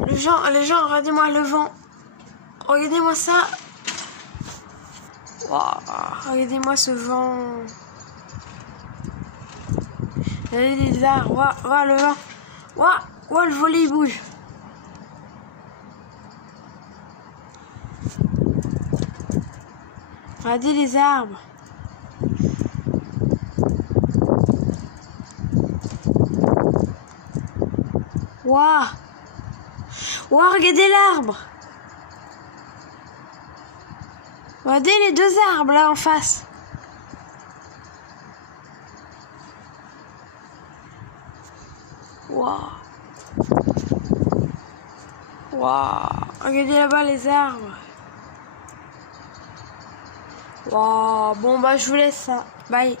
Les gens, regardez-moi le vent. Regardez-moi ça. Wow, regardez-moi ce vent. Regardez les arbres. Waouh, le vent. Waouh, le volet il bouge. Regardez les arbres. Waouh. Waouh, regardez l'arbre. Regardez les deux arbres là en face. Waouh. Waouh. Regardez là-bas les arbres. Waouh. Bon bah je vous laisse ça. Bye.